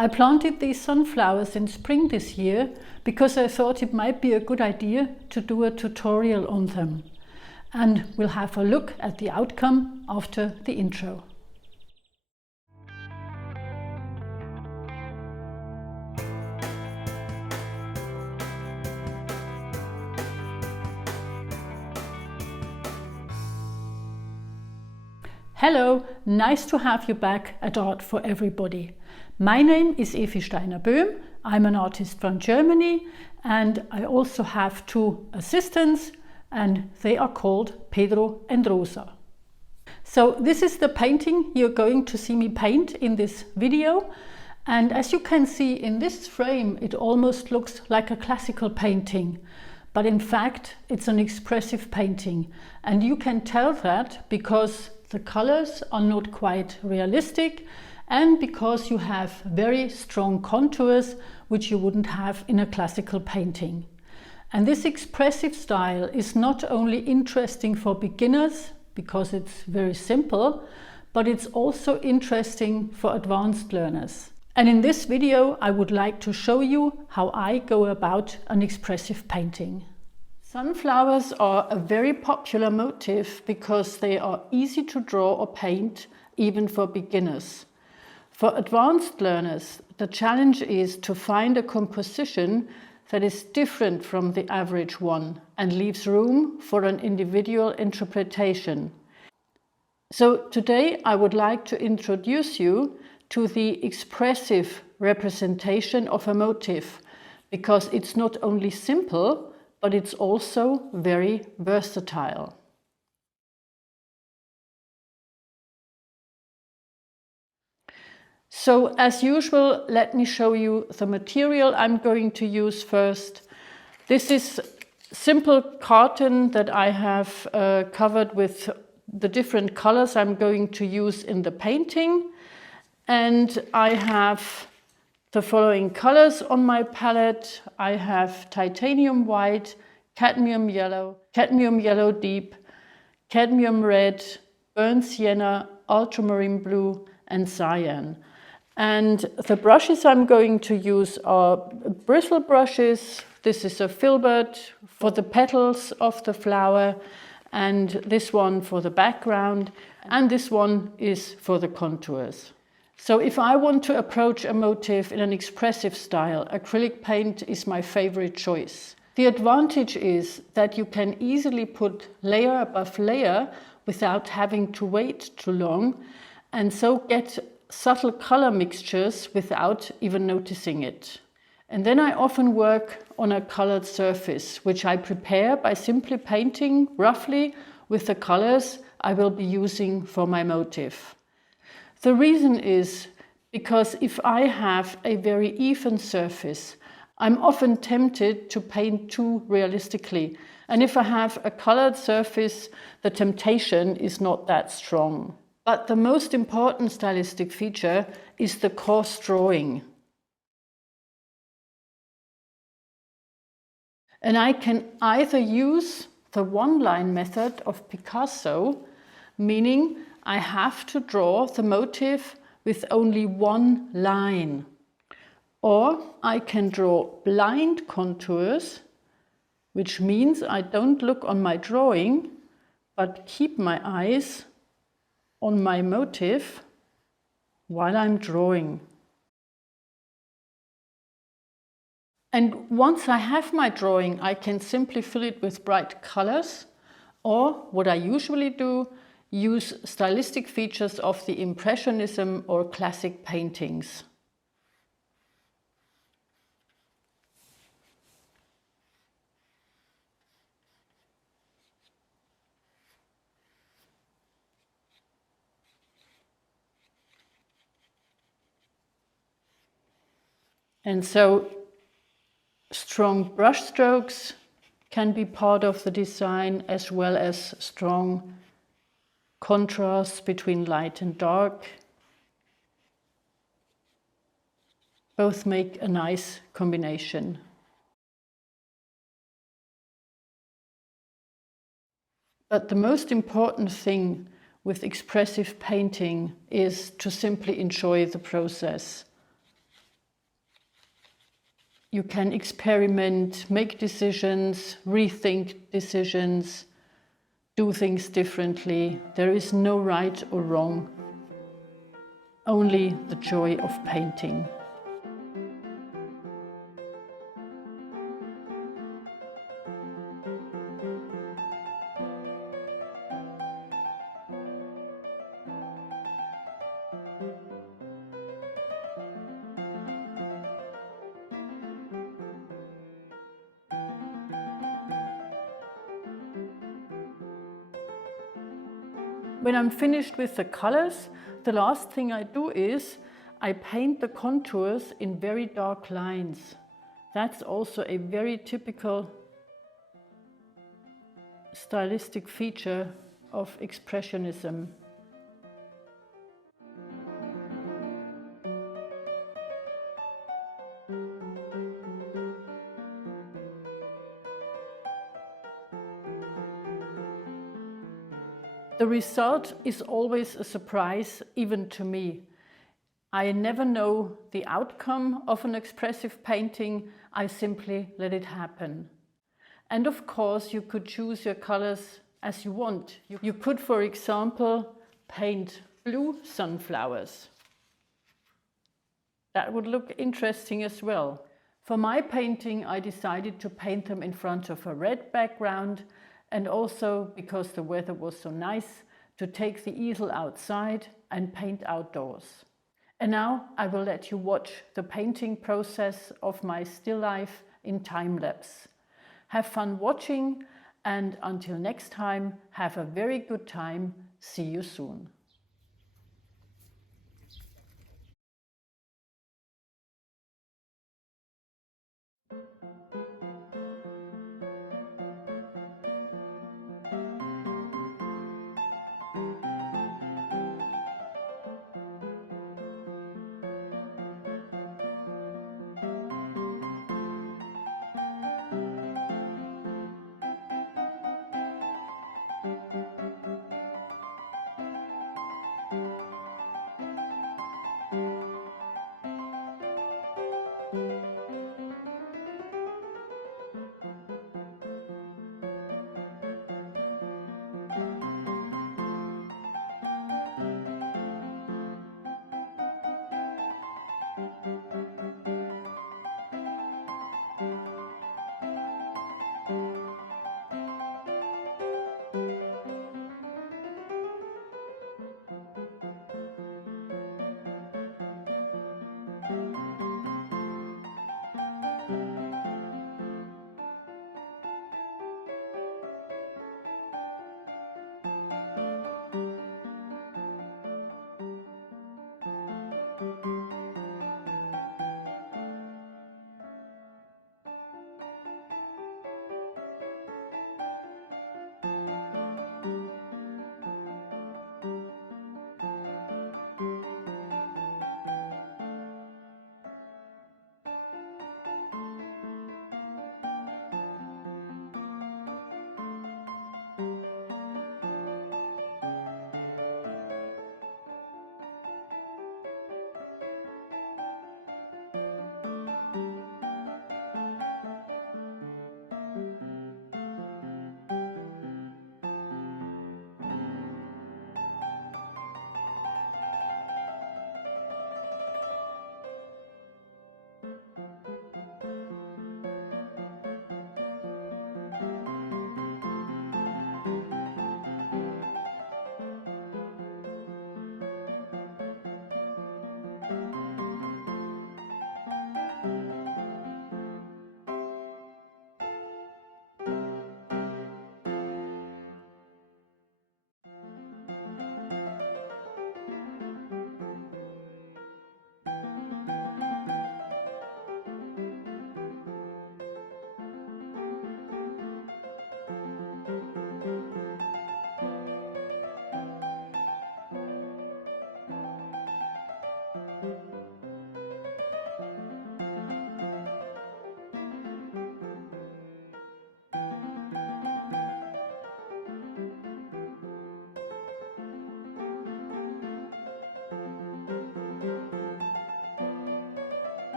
I planted these sunflowers in spring this year because I thought it might be a good idea to do a tutorial on them. And we'll have a look at the outcome after the intro. Hello, nice to have you back at Art for Everybody. My name is Evi Steiner-Böhm. I'm an artist from Germany and I also have two assistants and they are called Pedro and Rosa. So this is the painting you're going to see me paint in this video, and as you can see in this frame it almost looks like a classical painting, but in fact it's an expressive painting, and you can tell that because the colors are not quite realistic and because you have very strong contours which you wouldn't have in a classical painting. And this expressive style is not only interesting for beginners because it's very simple, but it's also interesting for advanced learners. And in this video I would like to show you how I go about an expressive painting. Sunflowers are a very popular motif because they are easy to draw or paint, even for beginners. For advanced learners, the challenge is to find a composition that is different from the average one and leaves room for an individual interpretation. So today I would like to introduce you to the expressive representation of a motif, because it's not only simple, but it's also very versatile. So as usual, let me show you the material I'm going to use first. This is simple carton that I have covered with the different colors I'm going to use in the painting. And I have the following colors on my palette. I have titanium white, cadmium yellow deep, cadmium red, burnt sienna, ultramarine blue and cyan. And the brushes I'm going to use are bristle brushes. This is a filbert for the petals of the flower, and this one for the background, and this one is for the contours. So if I want to approach a motif in an expressive style, acrylic paint is my favorite choice. The advantage is that you can easily put layer above layer without having to wait too long, and so get subtle color mixtures without even noticing it. And then I often work on a colored surface, which I prepare by simply painting roughly with the colors I will be using for my motif. The reason is because if I have a very even surface, I'm often tempted to paint too realistically. And if I have a colored surface, the temptation is not that strong. But the most important stylistic feature is the coarse drawing. And I can either use the one-line method of Picasso, meaning I have to draw the motif with only one line. Or I can draw blind contours, which means I don't look on my drawing, but keep my eyes on my motif while I'm drawing. And once I have my drawing, I can simply fill it with bright colors, or what I usually do, use stylistic features of the Impressionism or classic paintings. And so strong brush strokes can be part of the design, as well as strong contrasts between light and dark. Both make a nice combination. But the most important thing with expressive painting is to simply enjoy the process. You can experiment, make decisions, rethink decisions, do things differently. There is no right or wrong, only the joy of painting. When I'm finished with the colors, the last thing I do is I paint the contours in very dark lines. That's also a very typical stylistic feature of Expressionism. The result is always a surprise, even to me. I never know the outcome of an expressive painting, I simply let it happen. And of course, you could choose your colors as you want. You could, for example, paint blue sunflowers. That would look interesting as well. For my painting, I decided to paint them in front of a red background, and also, because the weather was so nice, to take the easel outside and paint outdoors. And now I will let you watch the painting process of my still life in time lapse. Have fun watching, and until next time, have a very good time. See you soon.